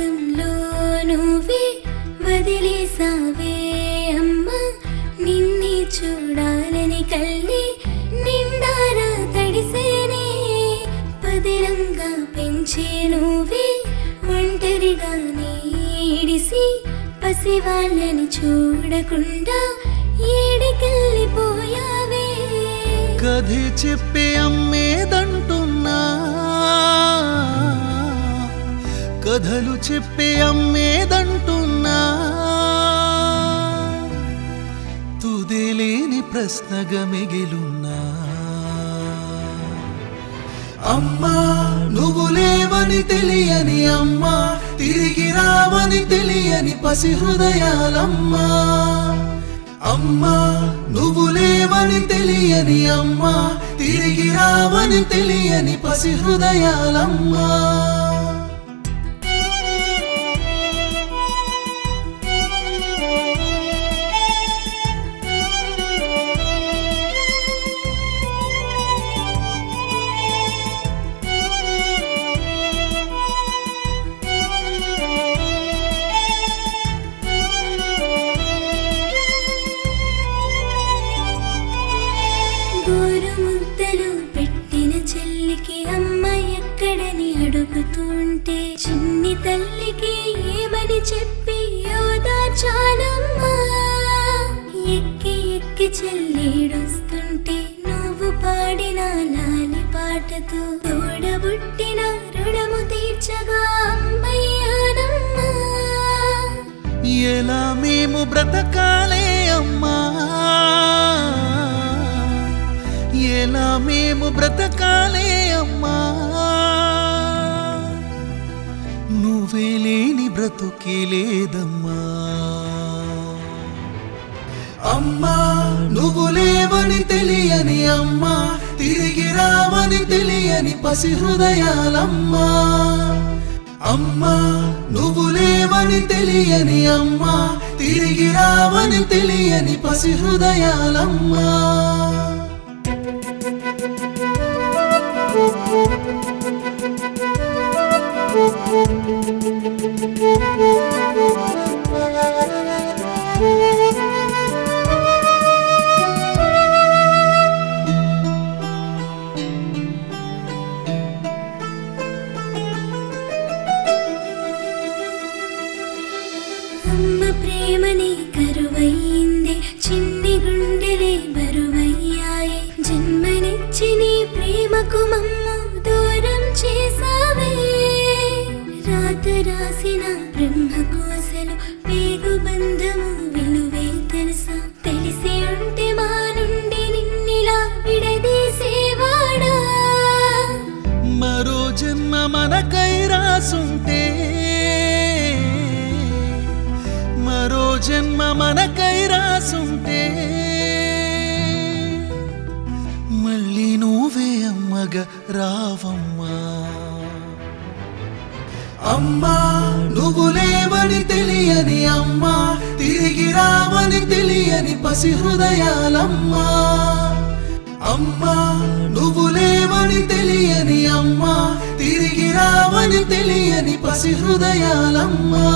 లోకంలో నువ్వే వదిలేసావే అమ్మా నిన్నే చూడాలని కళ్ళే నిండారా తడిసేనే పదిలంగా పెంచే నువ్వే ఒంటరిగానే ఇడిసి పసివాళ్ళని చూడకుండా ఏడికెళ్ళిపోయావే కథే చెప్పే అమ్మేదంటున్నా కథలు చెప్పే అమ్మేదంటున్నా తుదేలేని ప్రశ్నగా మిగిలున్నా అమ్మా నువ్వు లేవని తెలియని అమ్మా తిరిగి రావని తెలియని పసి హృదయాలమ్మా అమ్మా నువ్వు లేవని తెలియని అమ్మా తిరిగి రావని తెలియని పసి హృదయాలమ్మా గోరుముద్దలు పెట్టిన చెల్లికి అమ్మ ఎక్కడని అడుగుతుంటే చిన్ని తల్లికి ఏమని చెప్పి ఓదార్చాలమ్మా ఎక్కి ఎక్కి చెల్లేడుస్తుంటే నువ్వు పాడిన లాలి పాటతో తోడబుట్టిన రుణము తీర్చగా అమ్మయ్యానమ్మా ఎలా మేము బ్రతకాలే అమ్మా ఎలా మేము బ్రతకాలే అమ్మా నువ్వే లేని బ్రతుకే లేదమ్మా అమ్మా నువ్వు లేవని తెలియని అమ్మా తిరిగి రావని తెలియని పసి హృదయాలమ్మా అమ్మా నువ్వు లేవని తెలియని అమ్మా తిరిగి రావని తెలియని పసి హృదయాలమ్మా అమ్మ ప్రేమని కరువయ్యింది చిన్ని గుండెలే బరువయ్యాయి జన్మనిచ్చి నీ ప్రేమకు మమ్ము దూరం చేసావే రాత రాసిన బ్రహ్మకు అసలు పేగు బంధము విలువే తెలుసా తెలిసి ఉంటే మా నుండి నిన్నిలా విడదీసేవాడా మరో జన్మ మనకై రాసుంటే మరో జన్మ మనకై రాసుంటే మళ్ళీ నువ్వే అమ్మగా రావమ్మా అమ్మా నువ్వు లేవని తెలియని అమ్మా తిరిగి రావని తెలియని పసి హృదయాలమ్మా అమ్మా నువ్వు లేవని తెలియని అమ్మా తిరిగి రావని తెలియని పసి హృదయాలమ్మా